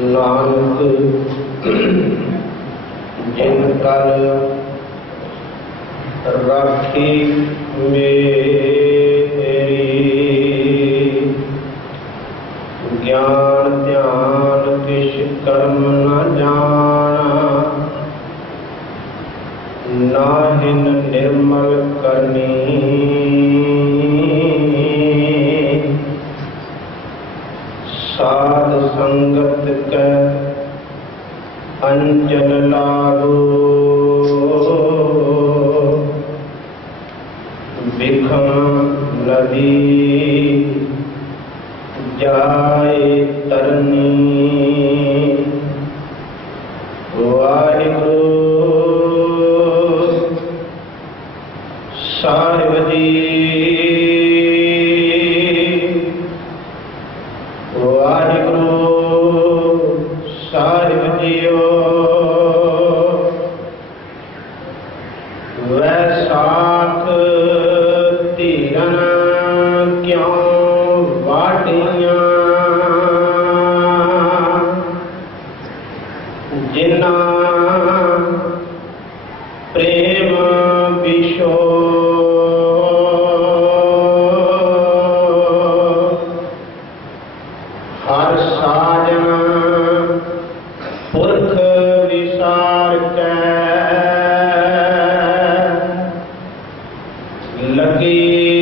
लांत जिनकल रखी मेरी ज्ञान ध्यान किश कर्म न जाना ना हिन निर्मल करनी। संगत कर अंजन ਵਾਟੀਆਂ ਜਿਨ੍ਹਾਂ ਪ੍ਰੇਮ ਵਿਸ਼ੋ ਹਰ ਸਾਜਨ ਵਿਸਾਰ ਕੈ। ਲੱਗੀ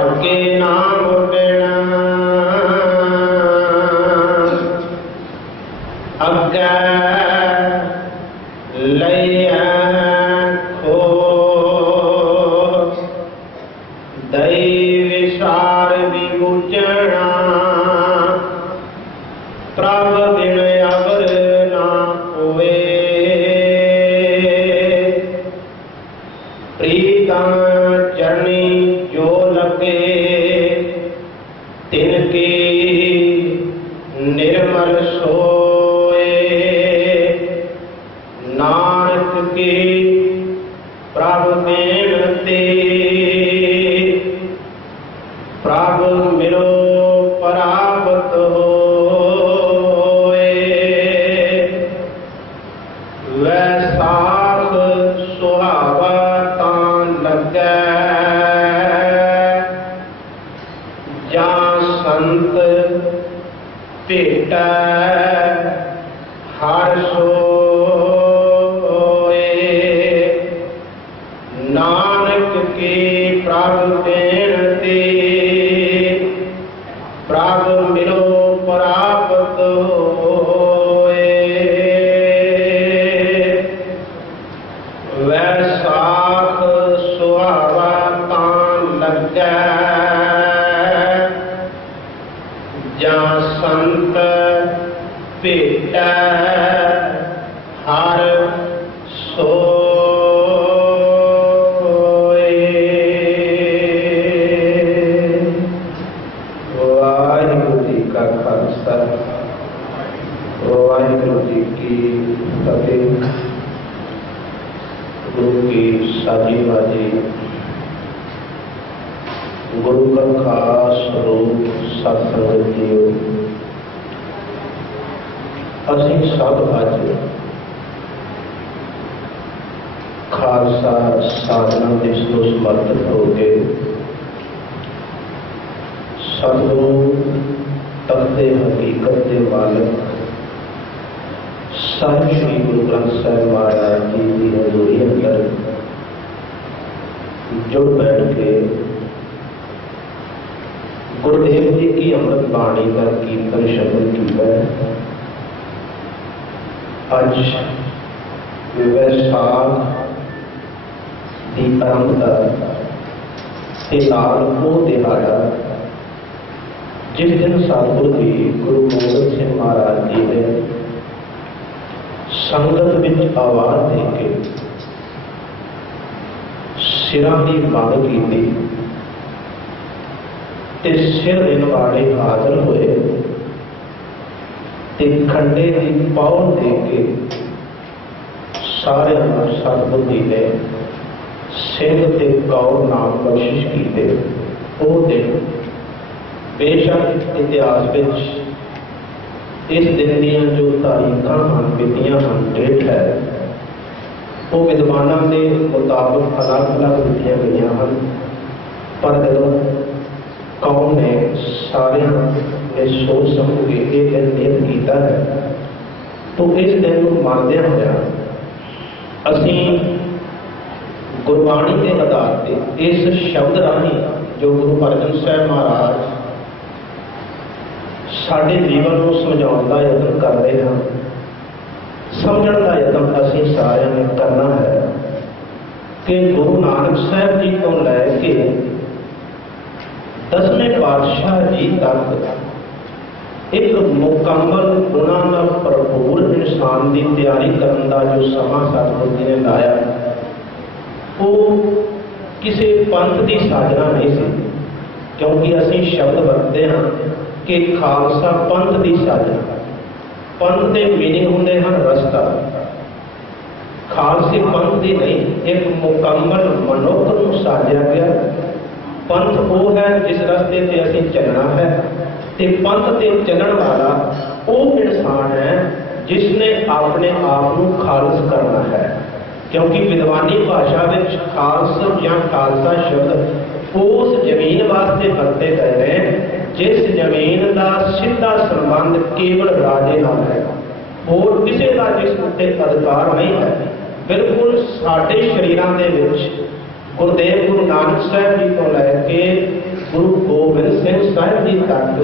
के नाम प्रणा प्रीता चरणी जो लगे तिनके निर्मल सोए। नानक के प्रभु मेनते प्रभु मिलो परावत होए। वैसाख सुहावा ਸਮਝੈ ਜਾਂ ਸੰਤ ਭੇਟੈ। की कपे गुरु की साजीबाजी गुरु का खास रूप सत्संग जीव असि सब अज खालसा साधना जिस समर्पित हो गए सतगुरु तख्ते हकीकत के मालिक ਸਾਹਿਬ ਸ੍ਰੀ ਗੁਰੂ ਗ੍ਰੰਥ ਸਾਹਿਬ ਮਹਾਰਾਜ ਜੀ ਦੀ ਹਜ਼ੂਰੀ ਅੰਦਰ ਜੁੜ ਬੈਠ ਕੇ ਗੁਰਦੇਵ ਜੀ ਕੀ ਅੰਮ੍ਰਿਤ ਬਾਣੀ ਦਾ ਕੀਰਤਨ ਸ਼ਬਦ ਕੀਤਾ ਹੈ ਅੱਜ ਵਿਵਸਾਖ ਦੀ ਆਰੰਭਤਾ ਤੇ ਨਾਲ ਉਹ ਦਿਹਾੜਾ ਜਿਸ ਦਿਨ ਸਤਿਗੁਰੂ ਜੀ ਗੁਰੂ ਗੋਬਿੰਦ ਸਿੰਘ ਮਹਾਰਾਜ ਜੀ ਨੇ संगत बिच आवाज़ दे के सिरा की मंग की ते सिर देने वाले हाजिर हुए, ते खंडे की पाव दे के सारे सतबुद्धि ने सिर ते गौर नाम बख्शिश की दे। दिन बेशक इतिहास ਇਸ ਦਿਨ ਦੀਆਂ ਜੋ ਤਾਰੀਖਾਂ ਹਨ ਬਿਤੀਆਂ ਹਨ ਡੇਟ ਹੈ ਉਹ ਵਿਦਵਾਨਾਂ ਦੇ ਮੁਤਾਬਕ ਅਲੱਗ-ਅਲੱਗ ਦਿੱਤੀਆਂ ਗਈਆਂ ਹਨ ਪਰ ਜਦੋਂ ਕੌਮ ਨੇ ਸਾਰਿਆਂ ਨੇ ਸੋਚ ਸਮਝ ਕੇ ਇਹ ਦਿਨ ਨਿਯਤ ਕੀਤਾ ਹੈ ਤਾਂ ਇਸ ਦਿਨ ਨੂੰ ਮੰਨਦਿਆਂ ਹੋਇਆ ਅਸੀਂ ਗੁਰਬਾਣੀ ਦੇ ਆਧਾਰ ਤੇ ਇਸ ਸ਼ਬਦ ਰਾਹੀਂ ਜੋ ਗੁਰੂ ਅਰਜਨ ਸਾਹਿਬ ਮਹਾਰਾਜ ਸਾਡੇ ਜੀਵਨ ਨੂੰ ਸਮਝਾਉਣ ਦਾ ਯਤਨ ਕਰ ਰਹੇ ਹਾਂ ਸਮਝਣ ਦਾ ਯਤਨ ਅਸੀਂ ਸਾਰਿਆਂ ਨੇ ਕਰਨਾ ਹੈ ਕਿ ਗੁਰੂ ਨਾਨਕ ਸਾਹਿਬ ਜੀ ਤੋਂ ਲੈ ਕੇ ਦਸਵੇਂ ਪਾਤਸ਼ਾਹ ਜੀ ਤੱਕ ਇੱਕ ਮੁਕੰਮਲ ਗੁਣਾਂ ਦਾ ਭਰਪੂਰ ਇਨਸਾਨ ਦੀ ਤਿਆਰੀ ਕਰਨ ਦਾ ਜੋ ਸਮਾਂ ਸਤਿਗੁਰੂ ਜੀ ਨੇ ਲਾਇਆ ਉਹ ਕਿਸੇ ਪੰਥ ਦੀ ਸਾਜਨਾ ਨਹੀਂ ਸੀ ਕਿਉਂਕਿ ਅਸੀਂ ਸ਼ਬਦ ਵਰਤਦੇ ਹਾਂ ਕਿ ਖਾਲਸਾ ਪੰਥ ਦੀ ਸਾਜਨਾ ਪੰਥ ਦੇ ਮੀਨਿੰਗ ਹੁੰਦੇ ਹਨ ਰਸਤਾ ਖਾਲਸੇ ਪੰਥ ਦੀ ਨਹੀਂ ਇੱਕ ਮੁਕੰਮਲ ਮਨੁੱਖ ਨੂੰ ਸਾਜਿਆ ਗਿਆ ਪੰਥ ਉਹ ਹੈ ਜਿਸ ਰਸਤੇ ਤੇ ਅਸੀਂ ਚੱਲਣਾ ਹੈ ਤੇ ਪੰਥ ਤੇ ਚੱਲਣ ਵਾਲਾ ਉਹ ਇਨਸਾਨ ਹੈ ਜਿਸ ਨੇ ਆਪਣੇ ਆਪ ਨੂੰ ਖਾਲਸ ਕਰਨਾ ਹੈ ਕਿਉਂਕਿ ਵਿਦਵਾਨੀ ਭਾਸ਼ਾ ਵਿੱਚ ਖਾਲਸ ਜਾਂ ਖਾਲਸਾ ਸ਼ਬਦ ਉਸ ਜ਼ਮੀਨ ਵਾਸਤੇ ਵਰਤੇ ਗਏ ਨੇ ਜਿਸ ਜ਼ਮੀਨ ਦਾ ਸਿੱਧਾ ਸੰਬੰਧ ਕੇਵਲ ਰਾਜੇ ਨਾਲ ਹੈ ਹੋਰ ਕਿਸੇ ਦਾ ਜਿਸ ਉੱਤੇ ਅਧਿਕਾਰ ਨਹੀਂ ਹੈ ਬਿਲਕੁਲ ਸਾਡੇ ਸ਼ਰੀਰਾਂ ਦੇ ਵਿੱਚ ਗੁਰਦੇਵ ਗੁਰੂ ਨਾਨਕ ਸਾਹਿਬ ਜੀ ਤੋਂ ਲੈ ਕੇ ਗੁਰੂ ਗੋਬਿੰਦ ਸਿੰਘ ਸਾਹਿਬ ਜੀ ਤੱਕ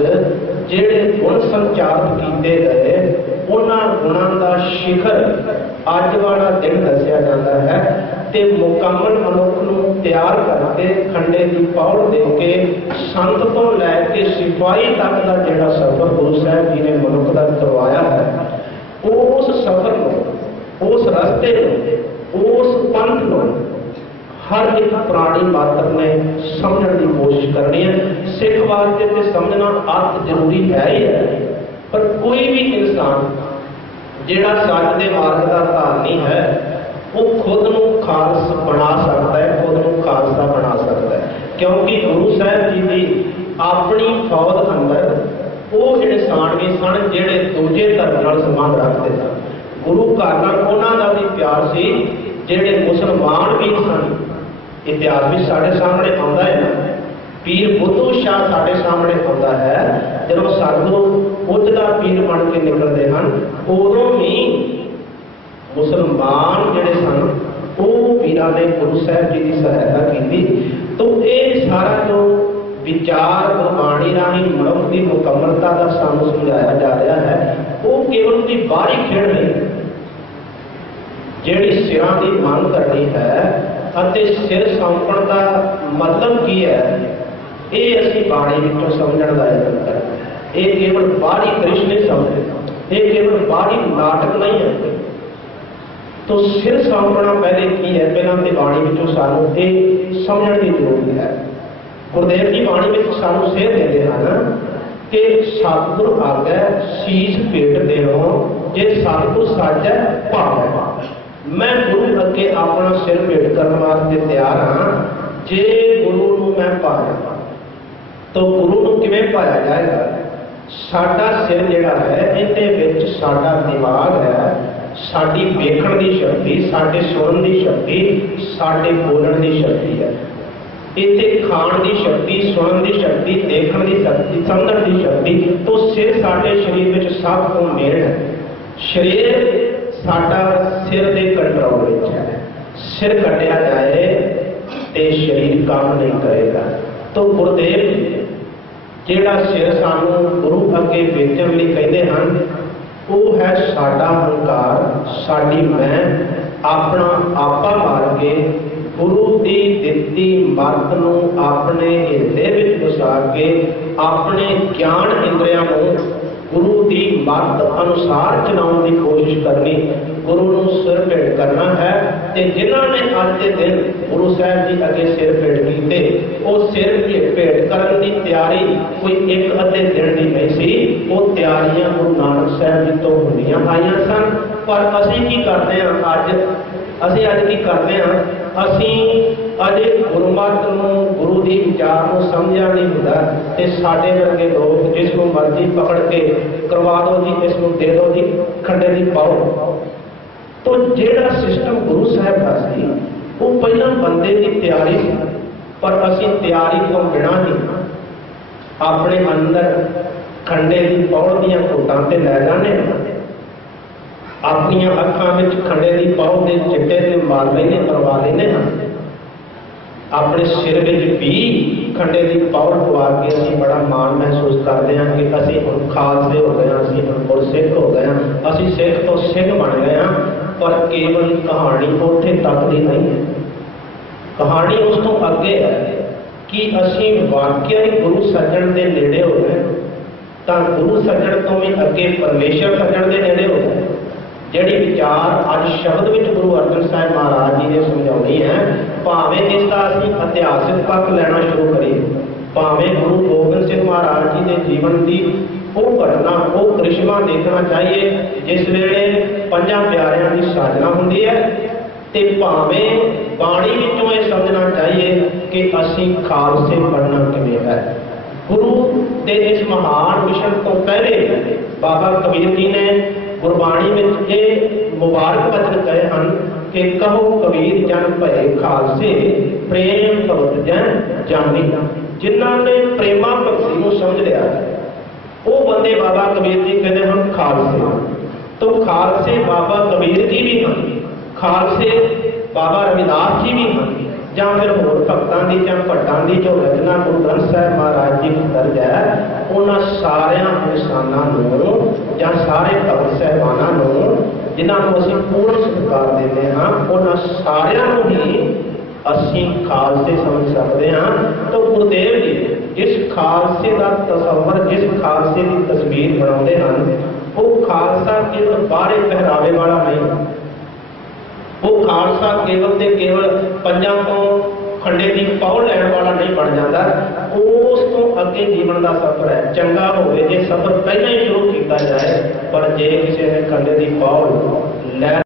ਜਿਹੜੇ ਗੁਣ ਸੰਚਾਰਿਤ ਕੀਤੇ ਗਏ ਉਹਨਾਂ ਗੁਣਾਂ ਦਾ ਸ਼ਿਖਰ ਅੱਜ ਵਾਲਾ ਦਿਨ ਦੱਸਿਆ ਜਾਂਦਾ ਹੈ ਤੇ ਮੁਕੰਮਲ ਮਨੁੱਖ ਨੂੰ ਤਿਆਰ ਕਰਕੇ ਖੰਡੇ ਦੀ ਪੌੜ ਦੇ ਕੇ ਸੰਤ ਤੋਂ ਲੈ ਕੇ ਸਿਪਾਹੀ ਤੱਕ ਦਾ ਜਿਹੜਾ ਸਫ਼ਰ ਗੁਰੂ ਸਾਹਿਬ ਜੀ ਨੇ ਮਨੁੱਖ ਦਾ ਕਰਵਾਇਆ ਹੈ ਉਸ ਸਫ਼ਰ ਨੂੰ ਉਸ ਰਸਤੇ ਨੂੰ ਉਸ ਪੰਥ ਨੂੰ ਹਰ ਇੱਕ ਪ੍ਰਾਣੀ ਮਾਤਰ ਨੇ ਸਮਝਣ ਦੀ ਕੋਸ਼ਿਸ਼ ਕਰਨੀ ਹੈ ਸਿੱਖ ਵਾਸਤੇ ਤੇ ਸਮਝਣਾ ਅਤ ਜ਼ਰੂਰੀ ਹੈ ਹੀ ਹੈ ਪਰ ਕੋਈ ਵੀ ਇਨਸਾਨ ਜਿਹੜਾ ਸੱਚ ਦੇ ਮਾਰਗ ਦਾ ਧਾਰਨੀ ਹੈ ਉਹ ਖੁਦ ਨੂੰ ਖਾਲਸ ਬਣਾ ਸਕਦਾ ਹੈ, ਖੁਦ ਨੂੰ ਖਾਲਸਾ ਬਣਾ ਸਕਦਾ ਹੈ। ਕਿਉਂਕਿ ਗੁਰੂ ਸਾਹਿਬ ਜੀ ਦੀ ਆਪਣੀ ਫੌਜ ਅੰਦਰ ਉਹ ਇਨਸਾਨ ਵੀ ਸਨ, ਜਿਹੜੇ ਦੂਜੇ ਧਰਮ ਨਾਲ ਸੰਬੰਧ ਰੱਖਦੇ ਸਨ। ਗੁਰੂ ਘਰ ਨਾਲ ਉਹਨਾਂ ਦਾ ਵੀ ਪਿਆਰ ਸੀ, ਜਿਹੜੇ ਮੁਸਲਮਾਨ ਵੀ ਸਨ। ਇਤਿਹਾਸ ਵੀ ਸਾਡੇ ਸਾਹਮਣੇ ਆਉਂਦਾ ਹੈ। ਨਾ ਪੀਰ ਬੁੱਧੂ ਸ਼ਾਹ ਸਾਡੇ ਸਾਹਮਣੇ ਆਉਂਦਾ ਹੈ। ਜਦੋਂ ਸਤਿਗੁਰੂ ਦਾ ਪੀਰ ਬਣ ਕੇ ਨਿਕਲਦੇ ਹਨ, ਉਦੋਂ ਵੀ ਮੁਸਲਮਾਨ ਜਿਹੜੇ ਸਨ, ਉਹ ਵੀਰਾਂ ਨੇ ਗੁਰੂ ਸਾਹਿਬ ਜੀ ਦੀ ਸਹਾਇਤਾ ਕੀਤੀ ਤੋਂ ਇਹ ਸਾਰਾ ਜੋ ਵਿਚਾਰ, ਗੁਰਬਾਣੀ ਰਾਹੀਂ ਮਨੁੱਖ ਦੀ ਮੁਕੰਮਲਤਾ ਦਾ ਸਾਨੂੰ ਸਮਝਾਇਆ ਜਾ ਰਿਹਾ ਹੈ, ਉਹ ਕੇਵਲ ਦੀ ਬਾਹਰੀ ਖੇਡ ਨਹੀਂ, ਜਿਹੜੀ ਸਿਰਾਂ ਦੀ ਮੰਗ ਕਰਨੀ ਹੈ ਅਤੇ ਸਿਰ ਸੌਂਪਣ ਦਾ ਮਤਲਬ ਕੀ ਹੈ, ਇਹ ਅਸੀਂ ਬਾਣੀ ਵਿੱਚੋਂ ਸਮਝਣ ਦਾ ਯਤਨ ਕਰਦੇ ਇਹ ਕੇਵਲ ਬਾਹਰੀ ਕ੍ਰਿਸ਼ਨ ਨਹੀਂ ਸਮਝਦੇ ਇਹ ਕੇਵਲ ਬਾਹਰੀ ਨਾਟਕ ਨਹੀਂ ਹੈ। ਤੋ ਸਿਰ ਸਾਂਭਣਾ ਪਹਿਲੇ ਕੀ ਹੈ? ਪਹਿਲਾਂ ਤੇ ਬਾਣੀ ਵਿੱਚੋਂ ਸਾਨੂੰ ਇਹ ਸਮਝਣ ਦੀ ਜ਼ਰੂਰਤ ਹੈ। ਗੁਰਦੇਵ ਜੀ, ਬਾਣੀ ਵਿੱਚ ਸਾਨੂੰ ਸੇਧ ਦਿੰਦੇ ਹਨ ਕਿ ਸਤਿਗੁਰ ਆਗੈ ਸੀਸ ਭੇਟ ਦੇਵੋ, ਜੇ ਸਤਿਗੁਰ ਸਾਜੈ ਭਾਵੈ ਮੈਂ ਗੁਰੂ ਅੱਗੇ ਆਪਣਾ ਸਿਰ ਭੇਟ ਕਰਨ ਵਾਸਤੇ ਤਿਆਰ ਹਾਂ, ਜੇ ਗੁਰੂ ਨੂੰ ਮੈਂ ਪਾਇਆ ਤਾਂ ਗੁਰੂ ਨੂੰ ਕਿਵੇਂ ਪਾਇਆ ਜਾਏਗਾ? ਸਾਡਾ ਸਿਰ ਜਿਹੜਾ ਹੈ, ਇਹਦੇ ਵਿੱਚ ਸਾਡਾ ਦਿਮਾਗ ਹੈ। ਸਾਡੀ ਵੇਖਣ ਦੀ ਸ਼ਕਤੀ ਸਾਡੇ ਸੁਣਨ ਦੀ ਸ਼ਕਤੀ ਸਾਡੇ ਬੋਲਣ ਦੀ ਸ਼ਕਤੀ ਹੈ ਇੱਥੇ ਖਾਣ ਦੀ ਸ਼ਕਤੀ ਸੁਣਨ ਦੀ ਸ਼ਕਤੀ ਦੇਖਣ ਦੀ ਸ਼ਕਤੀ ਸਮਝਣ ਦੀ ਸ਼ਕਤੀ ਤੋਂ ਸਿਰ ਸਾਡੇ ਸਰੀਰ ਵਿੱਚ ਸਭ ਤੋਂ ਮੇਲ ਹੈ ਸਰੀਰ ਸਾਡਾ ਸਿਰ ਦੇ ਕੰਟਰੋਲ ਵਿੱਚ ਹੈ ਸਿਰ ਕੱਟਿਆ ਜਾਏ ਤੇ ਸਰੀਰ ਕੰਮ ਨਹੀਂ ਕਰੇਗਾ ਤੋਂ ਗੁਰਦੇਵ ਜਿਹੜਾ ਸਿਰ ਸਾਨੂੰ ਗੁਰੂ ਅੱਗੇ ਵੇਚਣ ਲਈ ਕਹਿੰਦੇ ਹਨ ਉਹ ਹੈ ਸਾਡਾ ਹੰਕਾਰ, ਸਾਡੀ ਮੈਂ ਆਪਣਾ ਆਪਾ ਮਾਰ ਕੇ ਗੁਰੂ ਦੀ ਦਿੱਤੀ ਮੱਤ ਨੂੰ ਆਪਣੇ ਹਿਰਦੇ ਵਿੱਚ ਵਸਾ ਕੇ ਆਪਣੇ ਗਿਆਨ ਇੰਦਰੀਆਂ ਨੂੰ ਗੁਰੂ ਦੀ ਮੱਤ ਅਨੁਸਾਰ ਚਲਾਉਣ ਦੀ ਕੋਸ਼ਿਸ਼ ਕਰਨੀ ਗੁਰੂ ਨੂੰ ਸਿਰ ਭੇਟ ਕਰਨਾ ਹੈ ਤੇ ਜਿਨ੍ਹਾਂ ਨੇ ਅੱਜ ਦੇ ਦਿਨ ਗੁਰੂ ਸਾਹਿਬ ਜੀ ਅੱਗੇ ਸਿਰ ਭੇਟ ਕੀਤੇ, ਉਹ ਸਿਰ ਭੇਟ ਕਰਨ ਦੀ ਤਿਆਰੀ ਕੋਈ ਇੱਕ ਅੱਧੇ ਦਿਨ ਦੀ ਨਹੀਂ ਸੀ। ਉਹ ਤਿਆਰੀਆਂ ਗੁਰੂ ਨਾਨਕ ਸਾਹਿਬ ਜੀ ਤੋਂ ਹੁੰਦੀਆਂ ਆਈਆਂ ਸਨ। ਪਰ ਅਸੀਂ ਕੀ ਕਰਦੇ ਹਾਂ ਅੱਜ? ਅਸੀਂ ਅੱਜ ਕੀ ਕਰਦੇ ਹਾਂ? ਅਸੀਂ ਅਜੇ ਗੁਰਮਤ ਨੂੰ, ਗੁਰੂ ਦੀ ਵਿਚਾਰ ਨੂੰ ਸਮਝਿਆ ਨਹੀਂ ਹੁੰਦਾ ਤੇ ਸਾਡੇ ਵਰਗੇ ਲੋਕ ਜਿਸ ਨੂੰ ਮਰਜ਼ੀ ਪਕੜ ਕੇ ਕਰਵਾ ਦਿਓ ਜੀ, ਇਸ ਨੂੰ ਦੇ ਦੋ ਜੀ, ਖੰਡੇ ਦੀ ਪਾਓ। ਤੋਂ ਜਿਹੜਾ ਸਿਸਟਮ ਗੁਰੂ ਸਾਹਿਬ ਦਾ ਸੀ, ਉਹ ਪਹਿਲਾਂ ਬੰਦੇ ਦੀ ਤਿਆਰੀ ਸੀ। ਪਰ ਅਸੀਂ ਤਿਆਰੀ ਤੋਂ ਬਿਨਾਂ ਹੀ ਆਪਣੇ ਅੰਦਰ ਖੰਡੇ ਦੀ ਪੌੜ ਦੀਆਂ ਘੁੱਟਾਂ ਤੇ ਲੈ ਜਾਂਦੇ ਆਪਣੀਆਂ ਅੱਖਾਂ ਵਿੱਚ ਖੰਡੇ ਦੀ ਪੌੜ ਦੇ ਚਿੱਟੇ ਤੇ ਮਾਰ ਲੈਨੇ ਕਰਵਾ ਲੈਨੇ ਆਪਣੇ ਸਿਰ ਵਿੱਚ ਵੀ ਖੰਡੇ ਦੀ ਪੌੜ ਪਵਾ ਕੇ ਅਸੀਂ ਬੜਾ ਮਾਣ ਮਹਿਸੂਸ ਕਰਦੇ ਹਾਂ ਕਿ ਅਸੀਂ ਹੁਣ ਖਾਲਸੇ ਹੋ ਗਏ ਹਾਂ, ਅਸੀਂ ਹੁਣ ਗੁਰਸਿੱਖ ਹੋ ਗਏ ਹਾਂ। ਅਸੀਂ ਸਿੱਖ ਤੋਂ ਸਿੰਘ ਬਣ ਗਏ ਹਾਂ, ਪਰ ਕੇਵਲ ਕਹਾਣੀ ਉੱਥੇ ਤੱਕ ਦੀ ਨਹੀਂ ਹੈ। ਕਹਾਣੀ ਉਸ ਤੋਂ ਅੱਗੇ ਹੈ ਕਿ ਅਸੀਂ ਵਾਕਿਆ ਹੀ ਗੁਰੂ ਸੱਜਣ ਦੇ ਨੇੜੇ ਹੋ ਗਏ। ਤਾਂ ਗੁਰੂ ਸੱਜਣ ਤੋਂ ਵੀ ਅੱਗੇ ਪਰਮੇਸ਼ਰ ਸੱਜਣ ਦੇ ਨੇੜੇ ਹੋ ਗਏ। ਜਿਹੜੀ ਵਿਚਾਰ ਅੱਜ ਸ਼ਬਦ ਵਿੱਚ ਗੁਰੂ ਅਰਜਨ ਸਾਹਿਬ ਮਹਾਰਾਜ ਜੀ ਨੇ ਸਮਝਾਉਣੀ ਹੈ, ਭਾਵੇਂ ਇਸ ਦਾ ਅਸੀਂ ਇਤਿਹਾਸਿਕ ਪੱਖ ਲੈਣਾ ਸ਼ੁਰੂ ਕਰੀਏ, ਭਾਵੇਂ ਗੁਰੂ ਗੋਬਿੰਦ ਸਿੰਘ ਮਹਾਰਾਜ ਜੀ ਦੇ ਜੀਵਨ ਦੀ ਉਹ ਘਟਨਾ, ਉਹ ਕ੍ਰਿਸ਼ਮਾ ਦੇਖਣਾ ਚਾਹੀਏ, ਜਿਸ ਵੇਲੇ ਪੰਜਾਂ ਪਿਆਰਿਆਂ ਦੀ ਸਾਜਨਾ ਹੁੰਦੀ ਹੈ ਤੇ ਭਾਵੇਂ ਬਾਣੀ ਵਿੱਚੋਂ ਇਹ ਸਮਝਣਾ ਚਾਹੀਏ ਕਿ ਅਸੀਂ ਖਾਲਸੇ ਬਣਨਾ ਕਿਵੇਂ ਹੈ। ਗੁਰੂ ਦੇ ਇਸ ਮਹਾਨ ਮਿਸ਼ਨ ਤੋਂ ਪਹਿਲੇ ਬਾਬਾ ਕਬੀਰ ਜੀ ਨੇ ਗੁਰਬਾਣੀ ਵਿੱਚ ਇਹ ਮੁਬਾਰਕ ਬਚਨ ਕਹੇ ਹਨ ਕਿ ਕਹੋ ਕਬੀਰ ਜਨ ਭਏ ਖਾਲਸੇ, ਪ੍ਰੇਮ ਭਗਤ ਜਨ ਜਾਣੀ ਜਿਨ੍ਹਾਂ ਨੇ ਪ੍ਰੇਮਾ ਭਗਤੀ ਨੂੰ ਸਮਝ ਲਿਆ ਉਹ ਬੰਦੇ ਬਾਬਾ ਕਬੀਰ ਜੀ ਕਹਿੰਦੇ ਹਨ ਖਾਲਸੇ। ਤੋਂ ਖਾਲਸੇ ਬਾਬਾ ਕਬੀਰ ਜੀ ਵੀ ਹਨ। ਖਾਲਸੇ ਬਾਬਾ ਰਵਿਦਾਸ ਜੀ ਵੀ ਹਨ ਜਾਂ ਫਿਰ ਹੋਰ ਭਗਤਾਂ ਦੀ ਜਾਂ ਭੱਟਾਂ ਦੀ ਜੋ ਰਚਨਾ ਗੁਰੂ ਗ੍ਰੰਥ ਸਾਹਿਬ ਮਹਾਰਾਜ ਜੀ ਦੀ ਦਰਜ ਹੈ, ਉਹਨਾਂ ਸਾਰਿਆਂ ਇਨਸਾਨਾਂ ਨੂੰ ਜਾਂ ਸਾਰੇ ਭਗਤ ਸਹਿਬਾਨਾਂ ਨੂੰ, ਜਿਨ੍ਹਾਂ ਨੂੰ ਅਸੀਂ ਪੂਰਨ ਸਤਿਕਾਰ ਦਿੰਦੇ ਹਾਂ, ਉਹਨਾਂ ਸਾਰਿਆਂ ਨੂੰ ਹੀ ਅਸੀਂ ਖਾਲਸੇ ਸਮਝ ਸਕਦੇ ਹਾਂ। ਤਾਂ ਗੁਰਦੇਵ ਜੀ ਜਿਸ ਖਾਲਸੇ ਦਾ ਤਸਵਰ, ਜਿਸ ਖਾਲਸੇ ਦੀ ਤਸਵੀਰ ਬਣਾਉਂਦੇ ਹਨ, ਉਹ ਖਾਲਸਾ ਕੇਵਲ ਬਾਹਰੇ ਪਹਿਰਾਵੇ ਵਾਲਾ ਨਹੀਂ। ਉਹ ਖਾਲਸਾ ਕੇਵਲ ਤੇ ਕੇਵਲ ਪੰਜਾਂ ਤੋਂ ਖੰਡੇ ਦੀ ਪੌੜ ਲੈਣ ਵਾਲਾ ਨਹੀਂ ਬਣ ਜਾਂਦਾ ਉਸ ਤੋਂ ਅੱਗੇ ਜੀਵਨ ਦਾ ਸਫ਼ਰ ਹੈ ਚੰਗਾ ਹੋਵੇ ਜੇ ਸਫ਼ਰ ਪਹਿਲਾਂ ਹੀ ਸ਼ੁਰੂ ਕੀਤਾ ਜਾਏ ਪਰ ਜੇ ਕਿਸੇ ਨੇ ਖੰਡੇ ਦੀ ਪੌੜ ਲੈ